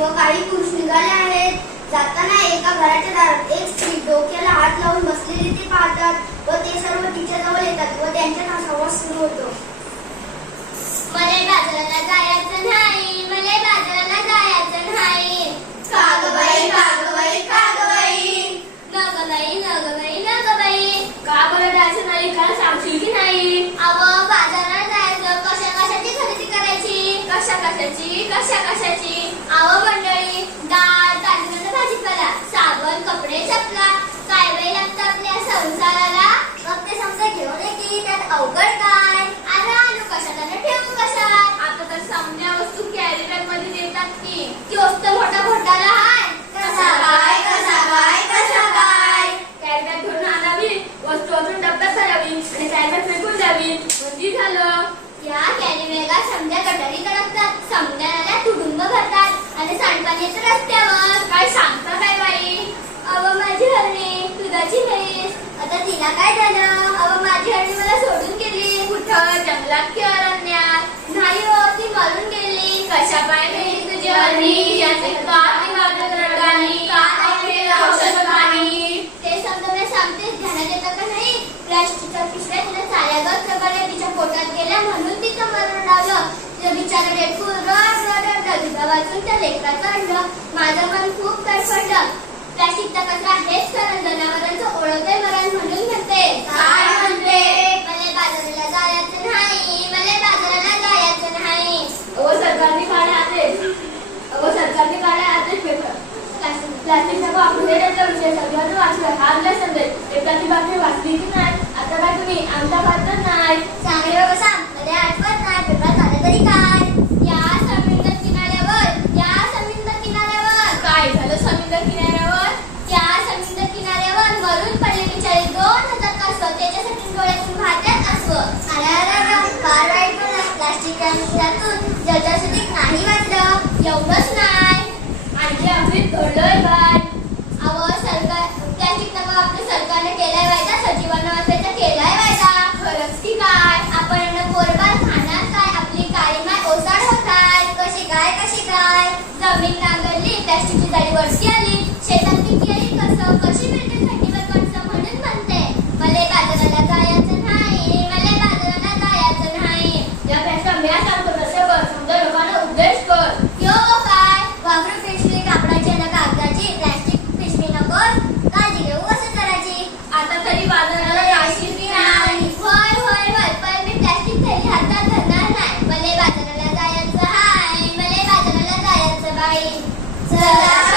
व काही पुरुष निघाले आहेत. जाताना एका घराच्या दारात एक स्त्री डोक्याला हात लावून बसलेली ते पाहतात व ते सर्व तिच्या जवळ येतात व त्यांच्यात हा संवाद सुरू होतो. मले बाजाराला जायचं नाही मले बाजाराला जायचं नाही. कागबाई कागबाई कागबाई. नग बाई नग बाई नग बाई का बरं जायचं नाही? का सांगशील की नाही? अव म्हणजे झालं. या कॅरीबॅगा समजा गटारी अडकतात समजा तुडुंब भरतात आणि सांडपाणी येतं रस्त्यावर. काय सांगता काय बाई? अव माझी हरणी दुधाची म्हैस. आता तिला काय झालं? अव माझी हरणी मला सोडून गेली. कुठं? जंगलात की अरण्यात? नाही हो ती मरून गेली. कशा पाय गेली तुझी हरणी? याचे का ती वाजत रडानी का नाही केलं औषध पाणी ते समजा मी सांगते ध्यानात येतं का नाही प्लास्टिकच्या पिशव्या तिला चाल्यागत प्रकारे तिच्या पोटात गेल्या म्हणून तिचं मरण तिचं बिचारा दुधा वाचून त्या लेकराचं आणलं माझं मन खूप तडफडलं. प्लास्टिकचा कचरा हेच कारण जनावरांचं ओळखते मरण म्हणून म्हणते. काय म्हणते? मला बाजाराला जायचं नाही मला बाजाराला जायचं नाही. अहो सरकारने काढे आदेश. अहो सरकारने काढे आदेश पेपर. प्लास्टिक प्लास्टिकचा वापर त्याचा विषय सगळ्यांनी वाचला हा आपला संदेश. एकाची बातमी वाचली की नाही? आता काय तुम्ही आमच्या बातच नाही. त्याच्यासाठी नाही वाटलं. एवढंच नाही. आणखी आम्ही घडलोय बाय Música